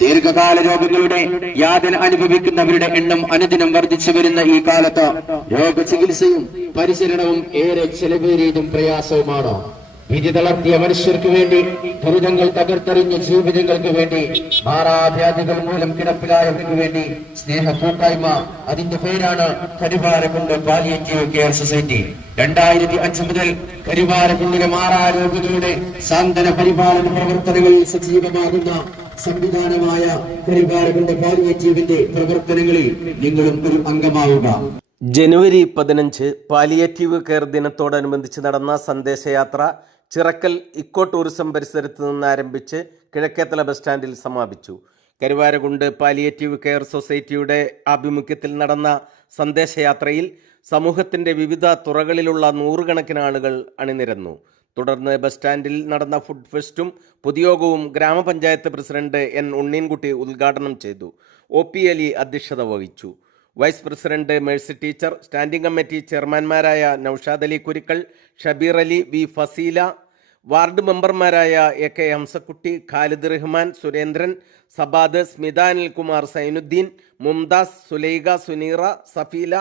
ദീർഘകാല രോഗങ്ങളുടെ യാതന അനുഭവിക്കുന്നവരുടെ എണ്ണം അനുദിനം വർദ്ധിച്ചു വരുന്ന ഈ കാലത്ത് രോഗചികിത്സയും പരിചരണവും ഏറെ ചെലവേറിയതും പ്രയാസവുമാണ്. വിധി തളർത്തിയ മനുഷ്യർക്ക് വേണ്ടി, ദുരിതങ്ങൾ തകർത്തെറിഞ്ഞ ജീവിതങ്ങൾക്ക് വേണ്ടി, മാറാവ്യാധികൾ മൂലം കിടപ്പിലായവർക്ക് വേണ്ടി സ്നേഹ കൂട്ടായ്മ, അതിന്റെ പേരാണ് കരുവാരക്കുണ്ട് പാലിയേറ്റീവ് കെയർ സൊസൈറ്റി. 2005 മുതൽ കരുവാരക്കുണ്ടിലെ മാറാരോഗികളുടെ സാന്ത്വന പരിപാലന പ്രവർത്തനങ്ങളിൽ സജീവമാകുന്ന സംവിധാനമായ കരുവാരക്കുണ്ട് പാലിയേറ്റീവിന്റെ പ്രവർത്തനങ്ങളിൽ നിങ്ങളും ഒരു അംഗമാവുക. ജനുവരി 15 പാലിയേറ്റീവ് കെയർ ദിനത്തോടനുബന്ധിച്ച് നടന്ന സന്ദേശയാത്ര ചിറക്കൽ ഇക്കോ ടൂറിസം പരിസരത്ത് നിന്ന് ആരംഭിച്ച് കിഴക്കേത്തല ബസ് സ്റ്റാൻഡിൽ സമാപിച്ചു. കരുവാരക്കുണ്ട് പാലിയേറ്റീവ് കെയർ സൊസൈറ്റിയുടെ ആഭിമുഖ്യത്തിൽ നടന്ന സന്ദേശയാത്രയിൽ സമൂഹത്തിൻ്റെ വിവിധ തുറകളിലുള്ള നൂറുകണക്കിന് ആളുകൾ അണിനിരന്നു. തുടർന്ന് ബസ് സ്റ്റാൻഡിൽ നടന്ന ഫുഡ് ഫെസ്റ്റും പൊതുയോഗവും ഗ്രാമപഞ്ചായത്ത് പ്രസിഡന്റ് എൻ ഉണ്ണീൻകുട്ടി ഉദ്ഘാടനം ചെയ്തു. OP അലി അധ്യക്ഷത വഹിച്ചു. Vice president Mercy teacher, standing committee ചെയർമാൻമാരായ നൌഷാദ് അലി കുരിക്കൽ, ഷബീർ അലി, വി ഫസീല, വാർഡ് മെമ്പർമാരായ AK ഹംസക്കുട്ടി, ഖാലിദ് റഹ്മാൻ, സുരേന്ദ്രൻ, സബാദ്, സ്മിത അനിൽകുമാർ, സൈനുദ്ദീൻ, മുംതാസ്, സുലൈഖ, സുനീറ, സഫീല,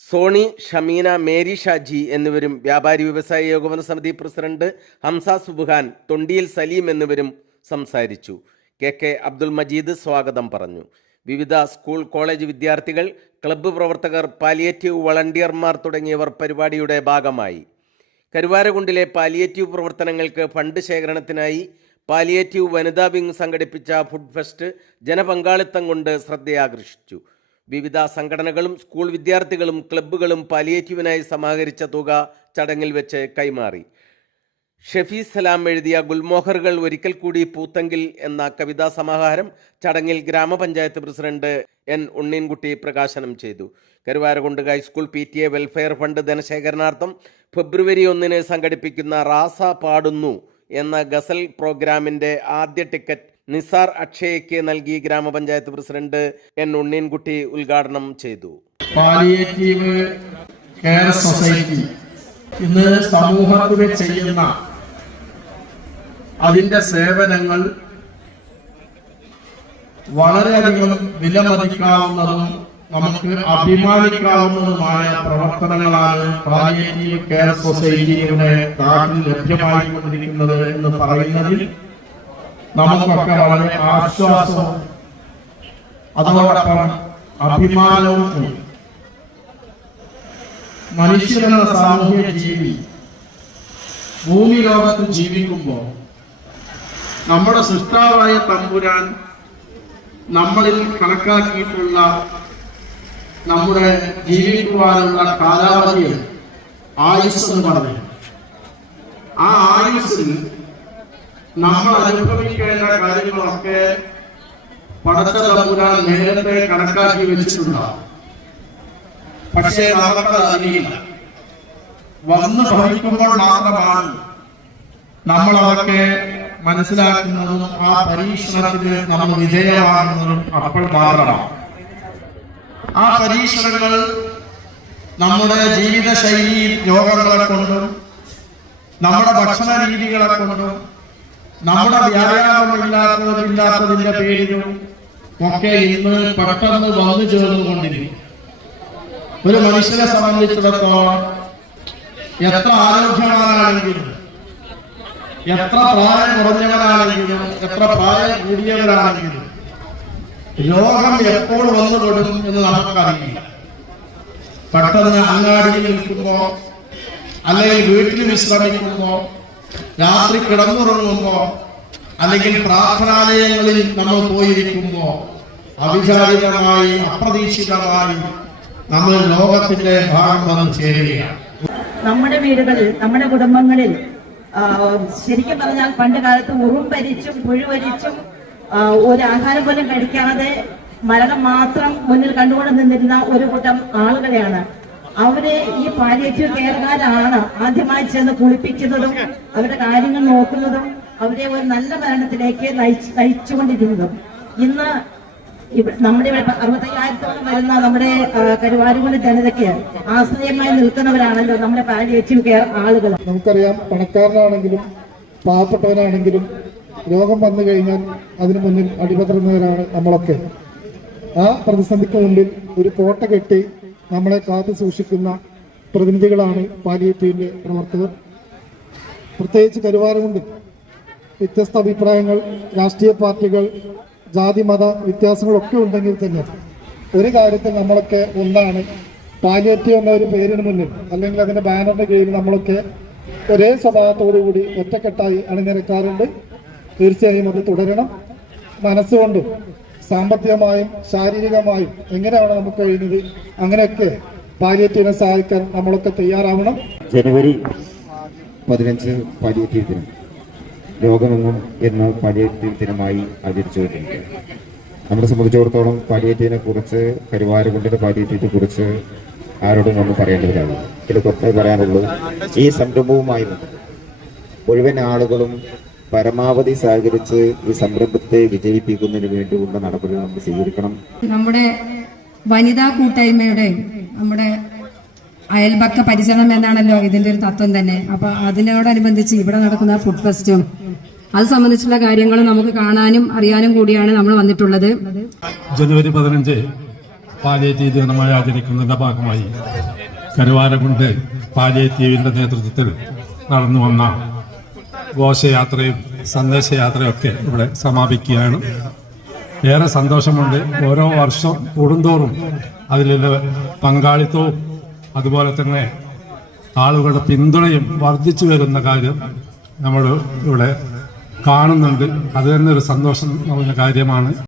സോണി, ഷമീന, മേരി ഷാജി എന്നിവരും വ്യാപാരി വ്യവസായി ഏകോപന സമിതി പ്രസിഡന്റ് ഹംസ സുബ്ഹാൻ, തൊണ്ടിയിൽ സലീം എന്നിവരും സംസാരിച്ചു. KK അബ്ദുൽ മജീദ് സ്വാഗതം പറഞ്ഞു. വിവിധ സ്കൂൾ കോളേജ് വിദ്യാർത്ഥികൾ, ക്ലബ്ബ് പ്രവർത്തകർ, പാലിയേറ്റീവ് വളണ്ടിയർമാർ തുടങ്ങിയവർ പരിപാടിയുടെ ഭാഗമായി. കരുവാരക്കുണ്ടിലെ പാലിയേറ്റീവ് പ്രവർത്തനങ്ങൾക്ക് ഫണ്ട് ശേഖരണത്തിനായി പാലിയേറ്റീവ് വനിതാ വിംഗ് സംഘടിപ്പിച്ച ഫുഡ് ഫെസ്റ്റ് ജനപങ്കാളിത്തം കൊണ്ട് ശ്രദ്ധയാകർഷിച്ചു. വിവിധ സംഘടനകളും സ്കൂൾ വിദ്യാർത്ഥികളും ക്ലബ്ബുകളും പാലിയേറ്റീവിനായി സമാഹരിച്ച തുക ചടങ്ങിൽ വെച്ച് കൈമാറി. ഷെഫി സലാം എഴുതിയ ഗുൽമോഹറുകൾ ഒരിക്കൽ കൂടി പൂത്തെങ്കിൽ എന്ന കവിതാ സമാഹാരം ചടങ്ങിൽ ഗ്രാമപഞ്ചായത്ത് പ്രസിഡന്റ് N ഉണ്ണീൻകുട്ടി പ്രകാശനം ചെയ്തു. കരുവാരക്കുണ്ട് ഹൈസ്കൂൾ PTA വെൽഫെയർ ഫണ്ട് ധനശേഖരണാർത്ഥം ഫെബ്രുവരി 1 സംഘടിപ്പിക്കുന്ന റാസ പാടുന്നു എന്ന ഗസൽ പ്രോഗ്രാമിന്റെ ആദ്യ ടിക്കറ്റ് നിസാർ അക്ഷയയ്ക്ക് നൽകി ഗ്രാമപഞ്ചായത്ത് പ്രസിഡന്റ് N ഉണ്ണീൻകുട്ടി ഉദ്ഘാടനം ചെയ്തു. പാലിയേറ്റീവ് കെയർ സൊസൈറ്റി ഇന്ന് സമൂഹത്തിന് ചെയ്യുന്ന അതിന്റെ സേവനങ്ങൾ വളരെയധികം വിലമതിക്കാവുന്നതും നമുക്ക് അഭിമാനിക്കാവുന്നതുമായ പ്രവർത്തനങ്ങളാണ് പാലിയേറ്റീവ് കെയർ സൊസൈറ്റിയുടെ നാട്ടിൽ ലഭ്യമായിക്കൊണ്ടിരിക്കുന്നത് എന്ന് പറയുന്നതിൽ നമുക്കൊക്കെ വളരെ ആശ്വാസവും അതോടൊപ്പം അഭിമാനവും ഉണ്ട്. മനുഷ്യരെന്ന സാമൂഹ്യ ജീവി ഭൂമി ലോകത്ത് ജീവിക്കുമ്പോൾ നമ്മുടെ സൃഷ്ടാവായ തമ്പുരാൻ നമ്മളിൽ കണക്കാക്കിയിട്ടുള്ള നമ്മുടെ ജീവിക്കുവാനുള്ള കാലാവധി ആയുസ് എന്ന് പറഞ്ഞു. ആ ആയുസ്സിൽ നമ്മൾ അനുഭവിക്കേണ്ട കാര്യങ്ങളൊക്കെ പടച്ച തമ്പുരാൻ നേരത്തെ കണക്കാക്കി വെച്ചിട്ടുണ്ടാവും. പക്ഷേ നമുക്കത് അറിയില്ല. വന്ന് ഭവിക്കുമ്പോൾ മാത്രമാണ് നമ്മൾ അതൊക്കെ മനസ്സിലാക്കുന്നതും ആ പരീക്ഷണത്തിന് നമ്മൾ വിധേയമാകുന്നതും അപ്പോൾ മാത്രമാണ്. ആ പരീക്ഷണങ്ങൾ നമ്മുടെ ജീവിതശൈലി രോഗങ്ങളെ കൊണ്ടും നമ്മുടെ ഭക്ഷണ രീതികളെ കൊണ്ടും നമ്മുടെ വ്യായാമമില്ലാത്തതിന്റെ പേരിലും ഒക്കെ ഇന്ന് പെട്ടെന്ന് വന്നു ചേർന്നുകൊണ്ടിരിക്കും. ഒരു മനുഷ്യനെ സംബന്ധിച്ചിടത്തോളം എത്ര ആരോഗ്യവാനാണെങ്കിലും, എത്ര പ്രായം കുറഞ്ഞവരാണെങ്കിലും, എത്ര പ്രായം കൂടിയവരാണെങ്കിലും രോഗം എപ്പോൾ വന്നുപെടും എന്ന് നമുക്കറിയില്ല. പെട്ടെന്ന് അങ്ങാടിയിൽ നിൽക്കുമ്പോ, അല്ലെങ്കിൽ വീട്ടിൽ വിശ്രമിക്കുമ്പോ, രാത്രി കിടന്നുറങ്ങുമ്പോ, അല്ലെങ്കിൽ പ്രാർത്ഥനാലയങ്ങളിൽ നമ്മൾ പോയിരിക്കുമ്പോ അവിചാരിതമായി അപ്രതീക്ഷിതമായി നമ്മൾ ലോകത്തിന്റെ ഭാഗം വന്ന് ചേരുകയാണ്. നമ്മുടെ വീടുകളിൽ, നമ്മുടെ കുടുംബങ്ങളിൽ ശരിക്കും പറഞ്ഞാൽ പണ്ട് കാലത്ത് ഉറുമ്പരിച്ചും പുഴുവരിച്ചും ഒരു ആഹാരം പോലും കഴിക്കാതെ മരണം മാത്രം മുന്നിൽ കണ്ടുകൊണ്ട് നിന്നിരുന്ന ഒരു കൂട്ടം ആളുകളെയാണ്. അവരെ ഈ പാലിയേറ്റീവ് കെയർകാരാണ് ആദ്യമായി ചെന്ന് കുളിപ്പിക്കുന്നതും അവരുടെ കാര്യങ്ങൾ നോക്കുന്നതും അവരെ ഒരു നല്ല മരണത്തിലേക്ക് നയിച്ചുകൊണ്ടിരുന്നതും. ഇന്ന് നമ്മുടെ 65,000 വരുന്ന നമ്മുടെ കരുവാരക്കുണ്ട് ജനതയ്ക്ക് ആശ്രയമായി നിൽക്കുന്നവരാണല്ലോ നമ്മുടെ പാലിയേറ്റീവ് കെയർ ആളുകൾ. നമുക്കറിയാം, പണക്കാരനാണെങ്കിലും പാവപ്പെട്ടവനാണെങ്കിലും രോഗം വന്നു കഴിഞ്ഞാൽ അതിനു മുന്നിൽ അടിപതറുന്നവരാണ് നമ്മളൊക്കെ. ആ പ്രതിസന്ധിക്ക് മുമ്പിൽ ഒരു കോട്ട കെട്ടി നമ്മളെ കാത്തു സൂക്ഷിക്കുന്ന പ്രതിനിധികളാണ് പാലിയേറ്റീവിന്റെ പ്രവർത്തകർ. പ്രത്യേകിച്ച് കരുവാരകുണ്ട് വ്യത്യസ്ത അഭിപ്രായങ്ങൾ, രാഷ്ട്രീയ പാർട്ടികൾ, ജാതി മത വ്യത്യാസങ്ങളൊക്കെ ഉണ്ടെങ്കിൽ തന്നെ ഒരു കാര്യത്തിൽ നമ്മളൊക്കെ ഒന്നാണ്. പാലിയേറ്റീവ് എന്ന ഒരു പേരിന് മുന്നിൽ അല്ലെങ്കിൽ അതിന്റെ ബാനറിന്റെ കീഴിൽ നമ്മളൊക്കെ ഒരേ സ്വഭാവത്തോടുകൂടി ഒറ്റക്കെട്ടായി അണിനിരക്കാറുണ്ട്. തീർച്ചയായും അത് തുടരണം. മനസ്സുകൊണ്ടും സാമ്പത്തികമായും ശാരീരികമായും എങ്ങനെയാണ് നമുക്ക് കഴിയുന്നത് അങ്ങനെയൊക്കെ പാലിയേറ്റീവിനെ സഹായിക്കാൻ നമ്മളൊക്കെ തയ്യാറാവണം. ജനുവരി 15 പാലിയേറ്റീവ് ദിനം ലോകമെങ്ങും എന്ന് പാലിയേറ്റീവ് ദിനമായി ആചരിച്ചുകൊണ്ടിരിക്കുകയാണ്. നമ്മളെ സംബന്ധിച്ചിടത്തോളം പാലിയേറ്റീവിനെ കുറിച്ച്, കരുവാരകുണ്ടിന്റെ പാലിയേറ്റീവിനെ കുറിച്ച് ആരോടും ഒന്നും പറയേണ്ടതില്ല. ഇതിൽ കുറച്ച് പറയാനുള്ളൂ, ഈ സംരംഭവുമായി മുഴുവൻ ആളുകളും പരമാവധി സഹകരിച്ച് ഈ സംരംഭത്തെ വിജയിപ്പിക്കുന്നതിന് വേണ്ടിയുള്ള നടപടികൾ നമ്മൾ സ്വീകരിക്കണം. നമ്മുടെ വനിതാ കൂട്ടായ്മയുടെ നമ്മുടെ അയൽപക്ക പരിചരണം എന്നാണല്ലോ ഇതിന്റെ ഒരു തത്വം തന്നെ. അപ്പൊ അതിനോടനുബന്ധിച്ച് ഇവിടെ നടക്കുന്ന ഫുഡ് ഫെസ്റ്റും അത് സംബന്ധിച്ചുള്ള കാര്യങ്ങൾ നമുക്ക് കാണാനും അറിയാനും കൂടിയാണ് നമ്മൾ വന്നിട്ടുള്ളത്. ജനുവരി 15 പാലിയേറ്റീവ് ദിനമായി ആചരിക്കുന്നതിന്റെ ഭാഗമായി കരുവാരകുണ്ട് പാലിയേറ്റീവിന്റെ നേതൃത്വത്തിൽ നടന്നു വന്ന ഘോഷയാത്രയും സന്ദേശയാത്രയും ഒക്കെ ഇവിടെ സമാപിക്കുകയാണ്. ഏറെ സന്തോഷമുണ്ട്. ഓരോ വർഷം കൂടുന്തോറും അതിലുള്ള പങ്കാളിത്തവും അതുപോലെ തന്നെ ആളുകളുടെ പിന്തുണയും വർദ്ധിച്ചു വരുന്ന കാര്യം നമ്മൾ ഇവിടെ കാണുന്നുണ്ട്. അത് തന്നെ ഒരു സന്തോഷം നൽകുന്ന കാര്യമാണ്.